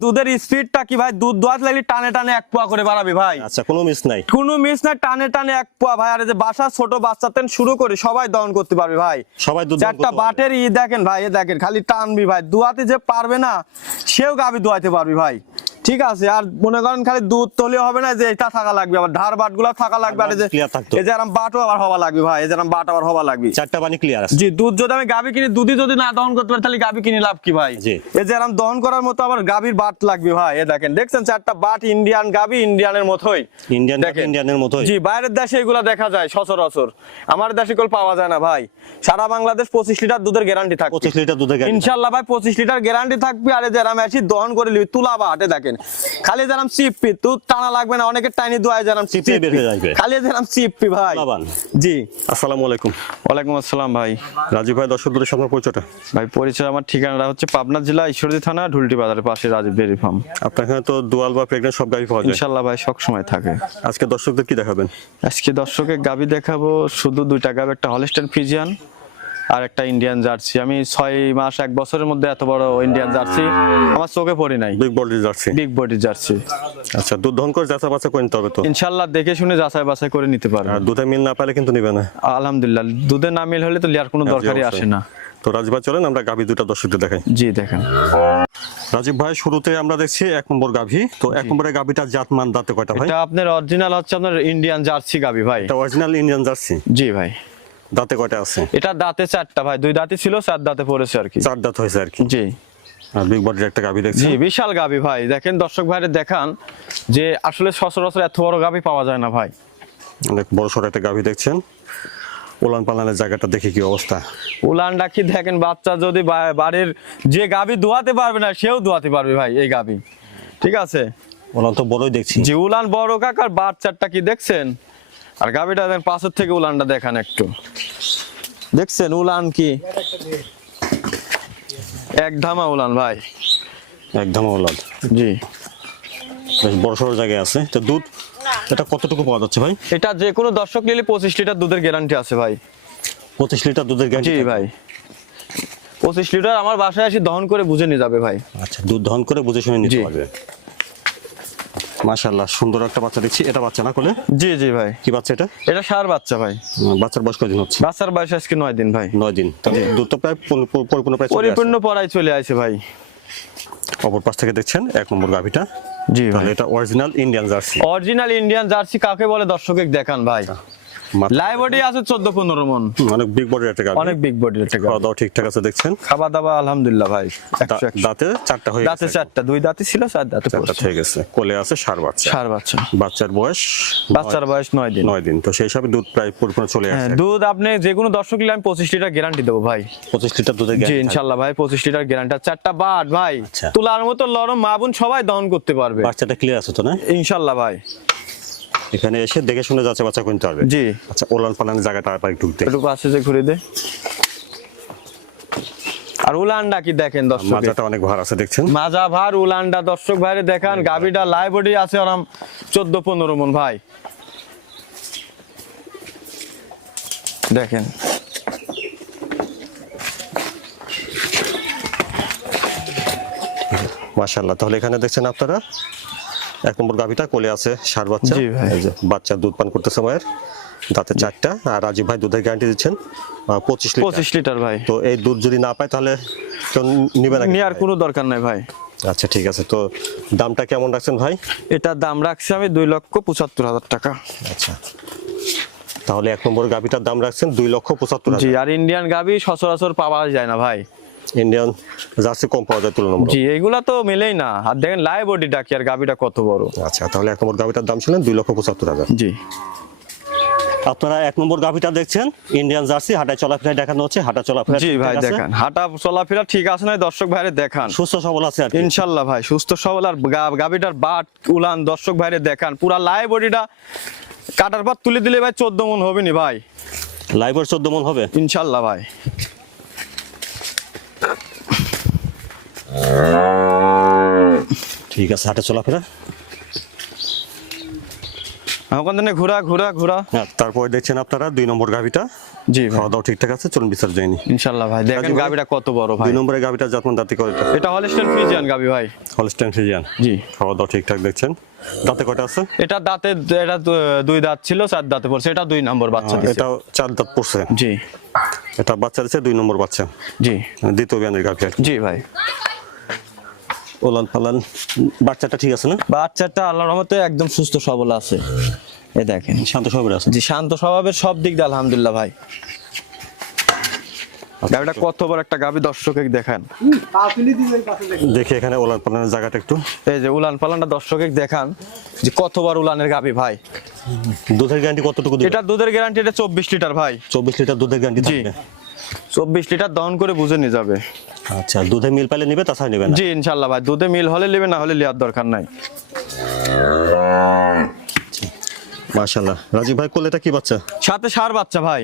দুধের স্পিডটা কি ভাই? দুধ দোয়াত লাগলে টানে টানে এক পোয়া করে বাড়াবি ভাই। আচ্ছা কোনো মিস নাই। কোনো মিস নাই টানে টানে এক পোয়া। ভাই আর যে বাসা ছোট বাচ্চা তেন শুরু করে সবাই দহন করতে পারবে ভাই। সবাই দুধ একটা চারটা বাটের ই দেখেন ভাই এ দেখেন খালি টানবি ভাই। দোয়াতে যে পারবে না সেও গাবি দোয়াতে পারবি ভাই। ঠিক আছে আর মনে করেন খালি দুধ তোলে হবে না যে এটা থাকা লাগবে আবার ধার বাটগুলা থাকা লাগবে আর এই যে এই যে আরাম বাটও আবার হওয়া লাগবে ভাই এই যে আরাম বাট আবার হওয়া লাগবে। চারটা পানি ক্লিয়ার আছে। জি দুধ যদি আমি গাবি কিনি দুধই যদি না দহন করতে পারি তাহলে গাবি কিনি লাভ কি ভাই। এই যে আরাম দহন করার মতো আবার গাবির বাট লাগবে ভাই এ দেখেন দেখছেন চারটা বাট ইন্ডিয়ান গাবি ইন্ডিয়ানের মতোই। ইন্ডিয়ান দেখেন। ইন্ডিয়ানের মতোই। জি বাইরের দেশে এগুলা দেখা যায় সচরাচর। আমার দেশে এগুলো পাওয়া যায় না ভাই। সারা বাংলাদেশ পঁচিশ লিটার দুধের গ্যারান্টি থাকবে। পঁচিশ লিটার দুধের গাড়ি ইনশাল্লাহ ভাই পঁচিশ লিটার গ্যারান্টি থাকবে আরে যারা আমি আসি দহন করে নিবি তুলা বা হাটে দেখেন। খালি যারাম চিপপি তুই টানা লাগবে না অনেকে টাইনি দোয়ায় যারাম চিপে বের হয়ে যাবে। খালি যারাম চিপপি ভাই। জি। আসসালামু আলাইকুম। ওয়ালাইকুম আসসালাম ভাই। রাজীব ভাই দর্শকদের সামনে পরিচয়টা? ভাই পরিচয় আমার ঠিকানাটা হচ্ছে পাবনা জেলা ঈশ্বরদী থানা ঢুলটি বাজারের পাশে রাজীব ডেয়ারি ফার্ম। আপনার এখানে তো দোয়াল বা প্রেগনেন্ট সব গাড়ি পাওয়া যায়। ইনশাল্লাহ ভাই সব সময় থাকে। আজকে দর্শকদের কি দেখাবেন? আজকে দর্শকের গাবি দেখাবো শুধু দুইটা গাবি একটা হলিস্টান ফিজিয়ান আর একটা ইন্ডিয়ান জার্সি আমি ছয় মাস এক বছরের মধ্যে এত বড় ইন্ডিয়ান জার্সি আমার চোখে পড়ি নাই। Big body jersey big body jersey আচ্ছা দুধ দহন করে যাচা বাচ্চা করে নিতে হবে তো? ইনশাল্লাহ দেখে শুনে যাচাই বাছাই করে নিতে পারবে। আর দুধে মিল না পেলে কিন্তু নিবে না। আলহামদুলিল্লাহ দুধে না মিল হলে তো লিয়ার কোনো দরকারই আসে না। তো রাজীব ভাই চলেন আমরা গাভী দুটা দর্শকদের দেখাই। জি দেখেন। রাজীব ভাই শুরুতে আমরা দেখছি এক নম্বর গাভী। তো এক নম্বরে গাভীটার জাত মান দাঁতে কয়টা ভাই? এটা আপনার অরিজিনাল হচ্ছে আপনার ইন্ডিয়ান জার্সি গাবি ভাই। এটা অরিজিনাল ইন্ডিয়ান জার্সি জি ভাই। দাঁতে কয়টা আছে? এটা দাঁতে চারটা ভাই দুই দাঁতই ছিল চার দাঁতে পড়েছে আর কি। চার দাঁত হয়েছে আর কি। জি। আর বিগ বডির একটা গাভী দেখছি। জি বিশাল গাবি ভাই। দেখেন দর্শক ভাইরে দেখান যে আসলে সচরাচর এত বড় গাবি পাওয়া যায় না ভাই। অনেক বড় সড় একটা গাভী দেখছেন। উলান পালানের জায়গাটা দেখে কি অবস্থা? উলান ডাকি দেখেন বাচ্চা যদি বাড়ির যে গাবি দোয়াতে পারবে না সেও দোয়াতে পারবে ভাই এই গাবি ঠিক আছে? উলান তো বড়ই দেখছি। যে উলান বড় কাকার বাচ্চারটা কি দেখছেন? আর গাবিটা দেখেন পাশের থেকে উলানটা দেখান একটু। দেখছেন উলান কি? এক ধামা উলান ভাই। একদম উলান। জি। বেশ বড় সড়ো জায়গায় আছে। তো দুধ এটা কতটুকু পাওয়া যাচ্ছে ভাই? এটা যে কোনো দর্শক নিলে পঁচিশ লিটার দুধের গ্যারান্টি আছে ভাই। পঁচিশ লিটার দুধের জি গ্যারান্টি ভাই। পঁচিশ লিটার আমার বাসায় এসে দহন করে বুঝে নিয়ে যাবে ভাই। আচ্ছা দুধ দহন করে বুঝে শুনে নিতে। পারবে। মাশাআল্লাহ সুন্দর একটা বাচ্চা দেখছি। এটা বাচ্চা না কোলে? জি জি ভাই। কি বাচ্চা এটা? এটা সার বাচ্চা ভাই। বাচ্চার বয়স কদিন হচ্ছে? বাচ্চার বয়স আজকে নয় দিন ভাই। নয় দিন। দুধ তো প্রায় পূর্ণ- পূর্ণ- পরিপূর্ণ প্রায় পরিপূর্ণ পড়াই চলে আসে ভাই। অপর পাশ থেকে দেখছেন এক নম্বর গাভিটা। জি ভাই। এটা original Indian jersey original Indian jersey কাকে বলে দর্শকে দেখান ভাই। মাত্র- লাইবডি আছে চোদ্দ পনেরো মন। হুম, অনেক বিগ বডির একটা গাভি অনেক বিগ বডির একটা খাওয়া দাওয়া ঠিকঠাক আছে দেখছেন? আলহামদুলিল্লাহ ভাই। দাঁতে চারটা হয়ে দাঁতে চারটা দুই দাঁতে ছিল চার দাঁতে চারটা হয়ে গেছে। কোলে আছে সার বাচ্চা। সার বাচ্চা। বাচ্চার বয়স বাচ্চার বয়স দিন। দিন। তো সেই হিসাবে দুধ প্রায় পরিপূর্ণ চলে হ্যাঁ আসছে। দুধ আপনি যে কোনো দর্শক নিলে আমি পঁচিশ লিটার গ্যারান্টি দেবো ভাই। পঁচিশ লিটার দুধের জি গ্যারান্টি। ইনশাল্লাহ ভাই পঁচিশ লিটার গ্যারান্টি চারটা বাট ভাই আচ্ছা। তুলার মতো লরম মা বোন সবাই দহন করতে পারবে। বাচ্চাটা ক্লিয়ার আছে তো না? ইনশাল্লাহ ভাই। এখানে এসে দেখে শুনে যাচ্ছে বাচ্চা কিনতে পারবে জি। আচ্ছা ওলান পালানের জায়গাটা আবার একটু। একটু পাশে যে ঘুরে দে। আর উলানটা কি দেখেন দর্শক? মাজাটা অনেক ভার আছে দেখছেন? মাজা ভার উলানটা দর্শক ভাইরে দেখান। গাবিটা লাইবডি আছে আরাম চোদ্দ পনেরো মন ভাই। দেখেন। মাশাআল্লাহ তাহলে এখানে দেখছেন আপনারা? এক নম্বর গাভিটা কোলে আছে সার বাচ্চা। জি ভাই। বাচ্চা দুধ পান করতেছে মায়ের দাঁতে চারটা। আর রাজীব ভাই দুধের গ্যারান্টি দিচ্ছেন পঁচিশ লিটার। পঁচিশ লিটার ভাই। তো এই দুধ যদি না পায় তাহলে কেউ নিবে না নেওয়ার কোনো দরকার নাই ভাই। আচ্ছা ঠিক আছে। তো দামটা কেমন রাখছেন ভাই? এটার দাম রাখছি আমি দুই লক্ষ পঁচাত্তর হাজার টাকা। আচ্ছা। তাহলে এক নম্বর গাভিটার দাম রাখছেন দুই লক্ষ পঁচাত্তর জি আর ইন্ডিয়ান গাবি সচরাচর পাওয়া যায় না ভাই। ইন্ডিয়ান জার্সি কম পাওয়া যায় তুলনামূলক। জি এগুলা তো মেলেই না। আর দেখেন লাই বডিটা কি আর গাবিটা কত বড়। আচ্ছা তাহলে এক নম্বর গাভিটার দাম ছিলেন দুই লক্ষ পঁচাত্তর হাজার। জি। আপনারা এক নম্বর গাভিটা দেখছেন ইন্ডিয়ান জার্সি হাঁটায় চলাফেরায় দেখানো হচ্ছে হাঁটা চলাফেরা জি ভাই? দেখান। হাঁটা চলাফেরা ঠিক আছে না দর্শক ভাইরে দেখান। সুস্থ সবল আছে। ইনশাল্লাহ ভাই সুস্থ সবল। আর গা- গাবিটার বাট উলান দর্শক ভাইরে দেখান। পুরা লাই বডিটা কাটার পর তুলে দিলে ভাই চোদ্দ মন হবে নি ভাই। লাইভের চোদ্দ মন হবে? ইনশাল্লাহ ভাই। ঠিক আছে হাঁটে চলাফেরা ওখান থেকে ঘোরা ঘোরা ঘোরা। হ্যাঁ তারপরে দেখছেন আপনারা দুই নম্বর গাভিটা। জি ভাই। খাওয়া দাওয়া ঠিকঠাক আছে? চলুন বিচার যায়নি ইনশাল্লাহ ভাই দেখেন রাজু কত বড় ভাই। দুই নম্বরে গাভিটা জাতমান দাঁতি করে এটা। ফ্রিজিয়ান ভাই। ফ্রিজিয়ান জি। খাওয়া দাওয়া ঠিকঠাক দেখছেন? দাঁতে আছে? এটা দাঁতে এটা দুই দাঁত ছিল চার দাঁতে পড়ছে। এটা দুই নম্বর বাচ্চা চার দাঁত পড়ছে। জি। এটা বাচ্চা দিচ্ছে দুই নম্বর বাচ্চা। জি। দ্বিতীয় বিয়ানের গাভি জি ভাই। ওলান পালান বাচ্চাটা ঠিক আছে না? বাচ্চাটা আল্লাহর রহমতে একদম সুস্থ সবল আছে। এ দেখেন। শান্ত স্বভাবের আছে। জি শান্ত স্বভাবের সব দিক দিয়ে আলহামদুলিল্লাহ ভাই। গাবিটা কত বড় একটা গাবি দর্শকে দেখান। দেখি এখানে ওলান পালানের জায়গাটা একটু। এই যে উলান পালানটা দর্শকে দেখান যে কত বড় উলানের গাবি ভাই। দুধের গ্যারান্টি কতটুকু এটা দুধের গ্যারান্টি এটা চব্বিশ লিটার ভাই। চব্বিশ লিটার দুধের গ্যারান্টি জি। থাকবে। চব্বিশ লিটার দহন করে বুঝে নিয়ে যাবে। আচ্ছা দুধে মিল পাইলে নিবে তাছাড়া নিবে না? জি ইনশাল্লাহ ভাই দুধে মিল হলে নেবে না হলে লিয়ার দরকার নাই। মাশাআল্লাহ। রাজীব ভাই কোলেটা কি বাচ্চা? সাথে সার বাচ্চা ভাই।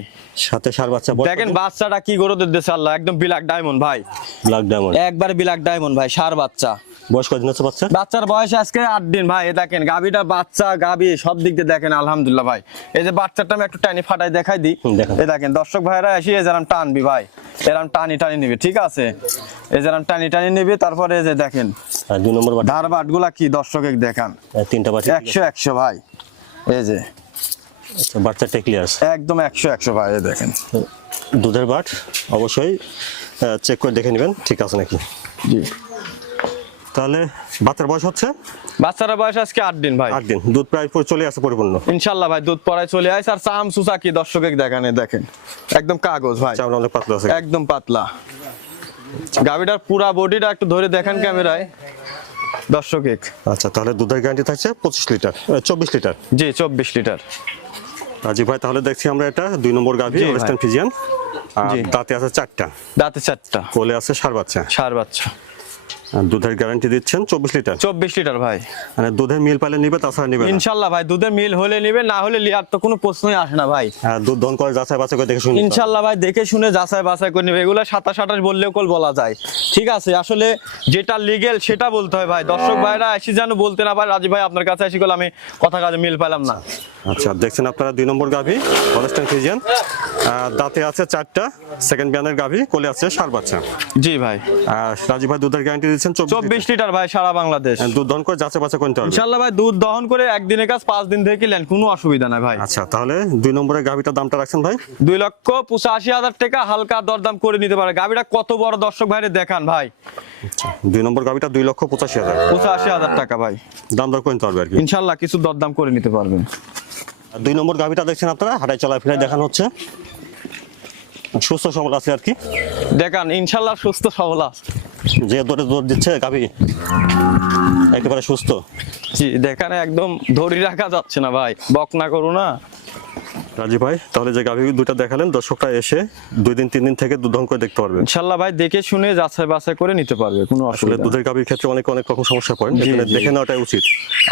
সাথে সার বাচ্চা দেখেন বাচ্চাটা কি গরু আল্লাহ একদম বিলাক ডায়মন্ড ভাই। ব্ল্যাক ডায়মন্ড একবার ডায়মন্ড ভাই সার বাচ্চা। বয়স বাচ্চা? বাচ্চার বয়স আজকে আট দিন ভাই দেখেন গাবিটা বাচ্চা গাবি সব দিক দিয়ে দেখেন আলহামদুলিল্লাহ ভাই। এই যে বাচ্চাটা আমি একটু টানি ফাটাই দেখাই দিই। দেখেন। দর্শক ভাইরা এসে এই টানবি ভাই। এরম টানি টানি নিবে ঠিক আছে? এই যেরাম টানি টানি নিবে তারপরে এই যে দেখেন আর দুই নম্বর ধার বাটগুলা কি দর্শকে দেখান। তিনটা বাচ্চা ঠিক একশো একশো ভাই। এই যে। আচ্ছা, বাচ্চাটা ক্লিয়ার একদম একশো একশো ভাই দেখেন। দুধের বাট অবশ্যই চেক করে দেখে নেবেন ঠিক আছে নাকি? জি। তাহলে বাচ্চার বয়স হচ্ছে? বাচ্চারা বয়স আজকে আট দিন ভাই। আট দিন। দুধ প্রায় চলে আসে পরিপূর্ণ। ইনশাল্লাহ ভাই দুধ পড়ায় চলে আসে আর চাম সুসা কি দর্শকে দেখান দেখেন। একদম কাগজ ভাই। চামড়া অনেক পাতলা আছে। একদম পাতলা। গাবিটার পুরা বডিটা একটু ধরে দেখেন ক্যামেরায়। দর্শকে আচ্ছা তাহলে দুধের গ্যারান্টি থাকছে পঁচিশ লিটার চব্বিশ লিটার? জি চব্বিশ লিটার। রাজীব ভাই তাহলে দেখছি আমরা এটা দুই নম্বর গাভি ওয়েস্টার্ন ফিজিয়ান দাঁতে আছে চারটা। দাঁতে চারটা। কোলে আছে সার বাচ্চা। সার বাচ্চা। দুধের গ্যারান্টি দিচ্ছেন চব্বিশ লিটার? চব্বিশ লিটার ভাই। মানে দুধের মিল পাইলে নিবে তাছাড়া নিবে ইনশাল্লাহ ভাই দুধের মিল হলে নিবে না হলে লিয়ার তো কোনো প্রশ্নই আসে না ভাই। আর দুধ দন করে যাচাই বাছাই করে দেখে শুনি ইনশাল্লাহ ভাই দেখে শুনে যাচাই বাছাই করে নেবে। এগুলো সাতাশ আঠাশ বললেও কল বলা যায়। ঠিক আছে আসলে যেটা লিগেল সেটা বলতে হয় ভাই। দর্শক ভাইরা এসে যেন বলতে না পারে রাজীব ভাই আপনার কাছে এসে গেলে আমি কথা কাজে মিল পেলাম না। আচ্ছা দেখছেন আপনারা দুই নম্বর গাভি ওয়েস্টার্ন ফিজিয়ান দাঁতে আছে চারটা সেকেন্ড বিয়ানের গাভি কোলে আছে সার বাচ্চা। জি ভাই। রাজীব ভাই দুধের গ্যারান্টি দিচ্ছেন চব্বিশ লিটার। ভাই সারা বাংলাদেশ। দুধ দন করে যাচাই বাছাই করতে হবে। ইনশাল্লাহ ভাই দুধ দহন করে একদিনের কাজ পাঁচ দিন থেকে নেন কোনো অসুবিধা নাই ভাই। আচ্ছা তাহলে দুই নম্বরের গাভিটার দামটা রাখছেন ভাই। দুই লক্ষ পঁচাশি হাজার টাকা হালকা দরদাম করে নিতে পারে। গাবিটা কত বড় দর্শক ভাইরে দেখান ভাই। দুই নম্বর গাভিটা দুই লক্ষ পঁচাশি হাজার। পঁচাশি হাজার টাকা ভাই। দাম দর করতে পারবে আর কি। ইনশাল্লাহ কিছু দরদাম করে নিতে পারবেন। দুই নম্বর গাভিটা দেখছেন আপনারা হাটাই চলাফেরায় দেখানো হচ্ছে। সুস্থ সবল আছে আর কি। দেখান ইনশাল্লাহ সুস্থ সবল আছে। যে দৌড়ে দৌড় দিচ্ছে গাভি? একেবারে সুস্থ। জি দেখানে একদম ধরি রাখা যাচ্ছে না ভাই। বক না করো না। রাজীব ভাই তাহলে যে গাভি দুটা দেখালেন দর্শকরা এসে দুই দিন তিন দিন থেকে দুধ করে দেখতে পারবেন ইনশাল্লাহ ভাই দেখে শুনে যাচাই বাছাই করে নিতে পারবে কোনো আসলে দুধের গাভির ক্ষেত্রে অনেক অনেক রকম সমস্যা পড়েন এখানে দেখে নেওয়াটাই উচিত।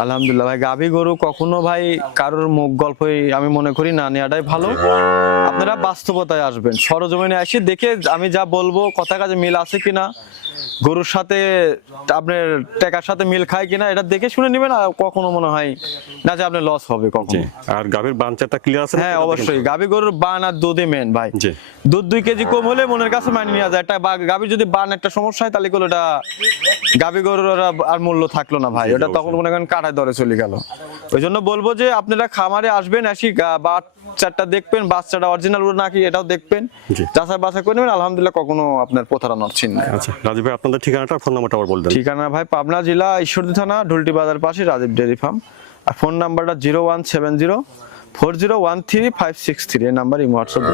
আলহামদুলিল্লাহ ভাই গাভী গরু কখনো ভাই কারোর মুখ গল্পই আমি মনে করি না নেওয়াটাই ভালো। আপনারা বাস্তবতায় আসবেন সরজমিনে এসে দেখে আমি যা বলব কথা কাজে মিল আছে কিনা গরুর সাথে আপনার টাকার সাথে মিল খায় কিনা এটা দেখে শুনে নেবেন আর কখনো মনে হয় না যে আপনার লস হবে কখনো। আর গাভির বাঞ্চাটা ক্লিয়ার আছে হ্যাঁ অবশ্যই। গাভী গরুর বান আর দুধে মেন ভাই। দুধ দুই কেজি কম হলে মনের কাছে মানিয়ে নেওয়া যায়। একটা গাভীর যদি বান একটা সমস্যা হয় তাহলে ওটা গাভী গরুর আর মূল্য থাকল না ভাই। ওটা তখন মনে করেন কাটায় দরে চলে গেল। ওই জন্য বলব যে আপনারা খামারে আসবেন আসি বাচ্চাটা দেখবেন বাচ্চাটা অরিজিনাল নাকি এটাও দেখবেন। যাচাই বাছাই করে নেবেন আলহামদুলিল্লাহ কখনো আপনার প্রতারণার চিহ্ন নাই আচ্ছা রাজীব ভাই আপনাদের ঠিকানাটা ফোন নাম্বারটা আবার বলবেন। ঠিকানা ভাই পাবনা জেলা ঈশ্বরদী থানা ঢুলটি বাজার পাশে রাজীব ডেয়ারি ফার্ম। আর ফোন নাম্বারটা zero one seven zero four zero one three five six three এই নাম্বার এই হোয়াটসঅ্যাপ